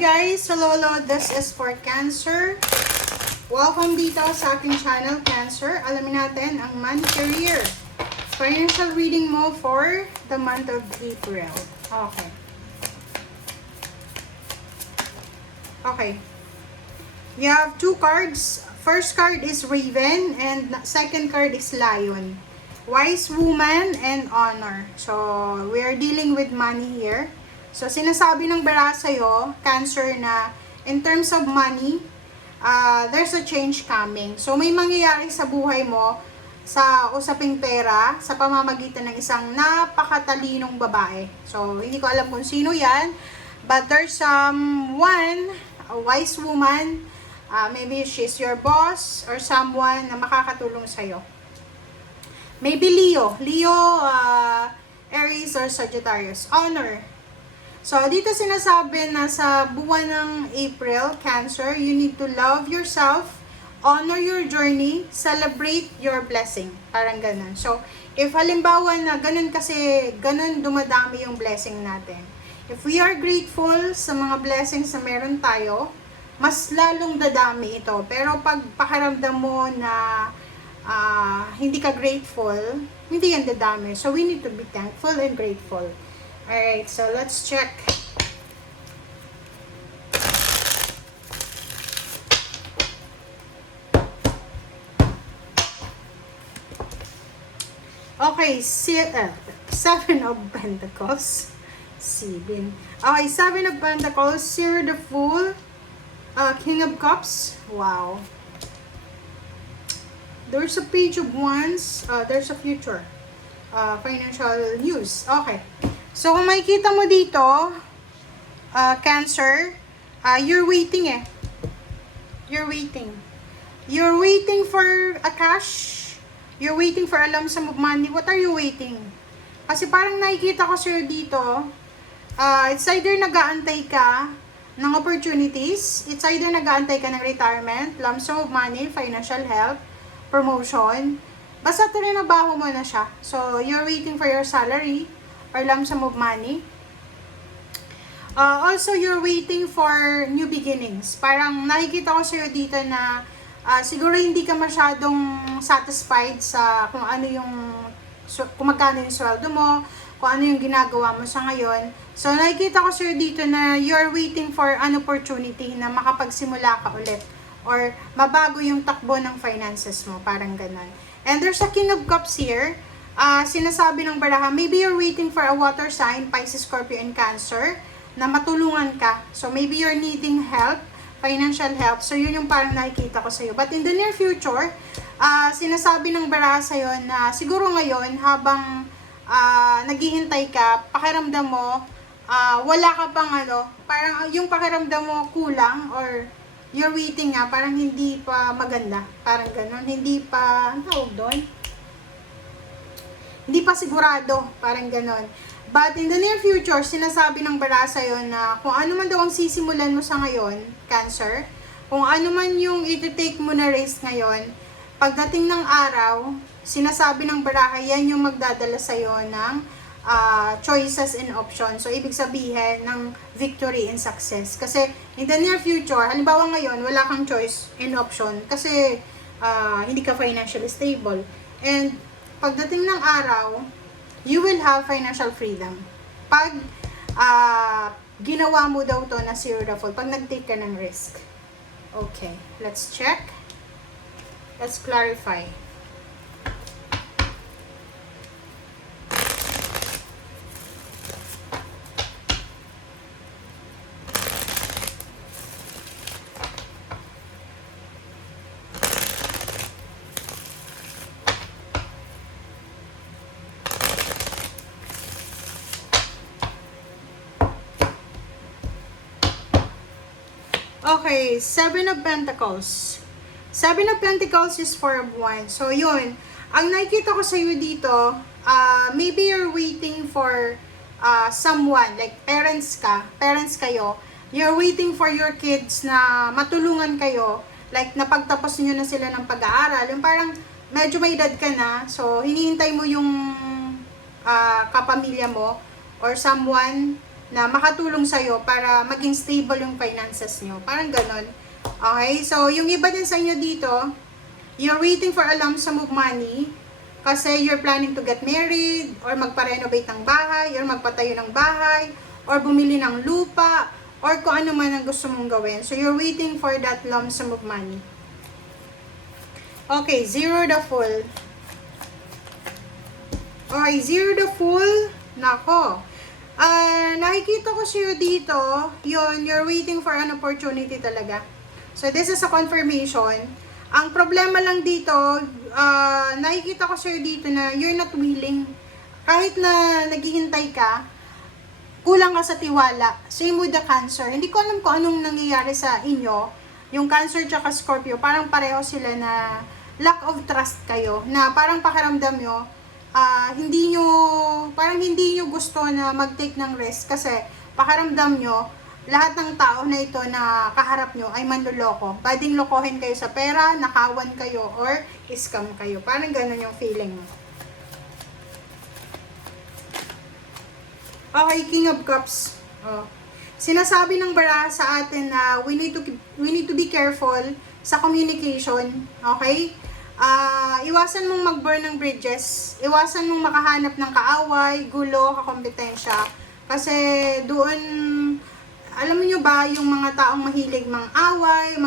guys! Hello, this is for Cancer. Welcome dito sa aking channel, Cancer. Alamin natin ang money career. Financial reading mo for the month of April. Okay. Okay. You have two cards. First card is Raven and second card is Lion. Wise Woman and Honor. So, we are dealing with money here. So, sinasabi ng bara sa'yo, Cancer, na in terms of money, there's a change coming. So, may mangyayari sa buhay mo sa usaping pera sa pamamagitan ng isang napakatalinong babae. So, hindi ko alam kung sino yan, but there's someone, a wise woman, maybe she's your boss or someone na makakatulong sa'yo. Maybe Leo, Aries or Sagittarius. Honor. So, dito sinasabi na sa buwan ng April, Cancer, you need to love yourself, honor your journey, celebrate your blessing. Parang ganun. So, if halimbawa na ganun kasi, ganun dumadami yung blessing natin. If we are grateful sa mga blessings na meron tayo, mas lalong dadami ito. Pero pag pakiramdam mo na hindi ka grateful, hindi yan dadami. So, we need to be thankful and grateful. Alright, so let's check. Okay, Seven of Pentacles. Seven. Okay, Seven of Pentacles, Zero the Fool, King of Cups. Wow. There's a Page of Wands, there's a future. Financial news. Okay. So, kung makikita mo dito, Cancer, you're waiting eh. You're waiting. You're waiting for a cash. You're waiting for a lump sum of money. What are you waiting? Kasi parang nakikita ko sa'yo dito, it's either nag-aantay ka ng opportunities, it's either nag-aantay ka ng retirement, lump sum of money, financial help, promotion, basta trinabaho mo na siya. So, you're waiting for your salary, or lump sum of money. Also, you're waiting for new beginnings. Parang nakikita ko sa'yo dito na siguro hindi ka masyadong satisfied sa kung ano yung, kung magkano yung sweldo mo, kung ano yung ginagawa mo sa ngayon. So, nakikita ko sa'yo dito na you're waiting for an opportunity na makapagsimula ka ulit or mabago yung takbo ng finances mo. Parang ganun. And there's a King of Cups here. Sinasabi ng baraha, maybe you're waiting for a water sign, Pisces, Scorpio, and Cancer, na matulungan ka. So, maybe you're needing help, financial help. So, yun yung parang nakikita ko sa'yo. But in the near future, sinasabi ng baraha sa'yo na siguro ngayon, habang naghihintay ka, pakiramdam mo, wala ka pang parang yung pakiramdam mo kulang or you're waiting nga, parang hindi pa maganda. Parang ganun, hindi pa, ang tawag doon? Hindi pa sigurado, parang ganon. But in the near future, sinasabi ng bara sa'yo na kung ano man daw ang sisimulan mo sa ngayon, Cancer, kung ano man yung iti-take mo na risk ngayon, pagdating ng araw, sinasabi ng baraha, yan yung magdadala sa'yo ng choices and options. So, ibig sabihin ng victory and success. Kasi in the near future, halimbawa ngayon, wala kang choice and option kasi hindi ka financially stable. And pagdating ng araw, you will have financial freedom. Pag ginawa mo daw to na zero the fool, pag nag-take ka ng risk. Okay, let's check. Let's clarify. Okay, Seven of Pentacles. Seven of Pentacles is Four of Wands. So, yun. Ang nakikita ko sa'yo dito, maybe you're waiting for someone, like parents kayo. You're waiting for your kids na matulungan kayo, like napagtapos niyo na sila ng pag-aaral. Yung parang medyo may edad ka na, so hinihintay mo yung kapamilya mo or someone na makatulong sa'yo para maging stable yung finances nyo. Parang ganon. Okay? So, yung iba din sa inyo dito, you're waiting for a lump sum of money kasi you're planning to get married or magpa-renovate ng bahay or magpatayo ng bahay or bumili ng lupa or kung ano man ang gusto mong gawin. So, you're waiting for that lump sum of money. Okay, zero the full. Okay, zero the full. Nako. Nakikita ko siya dito, you're waiting for an opportunity talaga. So, this is a confirmation. Ang problema lang dito, nakikita ko siya dito na you're not willing. Kahit na naghihintay ka, kulang ka sa tiwala. Same with the Cancer. Hindi ko alam kung anong nangyayari sa inyo. Yung Cancer tsaka Scorpio, parang pareho sila na lack of trust kayo. Na parang pakiramdam nyo, hindi nyo gusto na mag-take ng risk kasi pakiramdam nyo, lahat ng tao na ito na kaharap nyo ay manloloko. Pwedeng lokohin kayo sa pera, nakawan kayo, or scam kayo. Parang ganun yung feeling mo. Okay, King of Cups. Sinasabi ng baraha sa atin na we need to be careful sa communication. Okay? Iwasan mong mag-burn ng bridges, iwasan mong makahanap ng kaaway, gulo, kakompetensya. Kasi doon, alam niyo ba, yung mga taong mahilig mang-away,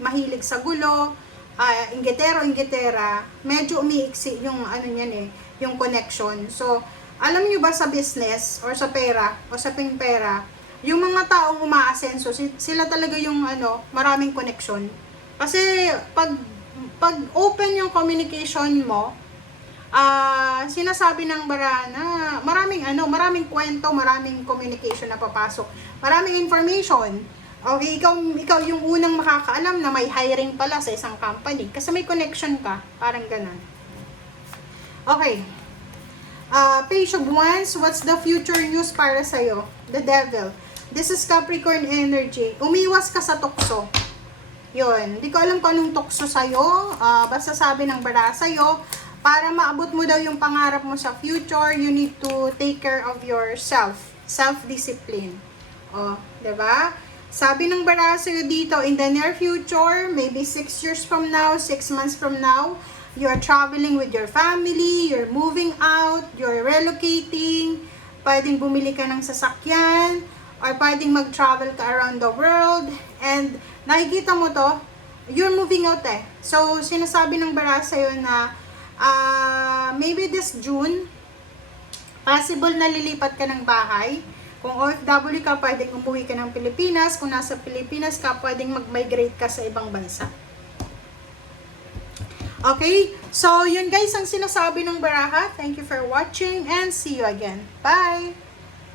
mahilig sa gulo, inggitero-inggitera, medyo umiiksi yung ano niyan yung connection. So, alam niyo ba sa business or sa pera o sa pera, yung mga taong umaasenso, sila talaga yung maraming connection. Kasi pag open yung communication mo, sinasabi ng bara na maraming kwento, maraming communication na papasok, maraming information. Okay, ikaw yung unang makakaalam na may hiring pala sa isang company kasi may connection ka, parang ganun. Okay. Page of Wands, what's the future news para sa'yo? The Devil. This is Capricorn energy. Umiwas ka sa tukso. Yun. Hindi ko alam kung anong tukso sa'yo. Basta sabi ng bara sa'yo, para maabot mo daw yung pangarap mo sa future, you need to take care of yourself. Self-discipline. Diba? Sabi ng bara sa'yo dito, in the near future, maybe 6 years from now, 6 months from now, you're traveling with your family, you're moving out, you're relocating, pwedeng bumili ka ng sasakyan, or pwedeng mag-travel ka around the world, and nakikita mo to, you're moving out So, sinasabi ng bara sa'yo na, maybe this June, possible na lilipat ka ng bahay. Kung OFW ka, pwedeng umuwi ka ng Pilipinas. Kung nasa Pilipinas ka, pwedeng mag-migrate ka sa ibang bansa. Okay? So, yun guys ang sinasabi ng baraha. Thank you for watching and see you again. Bye!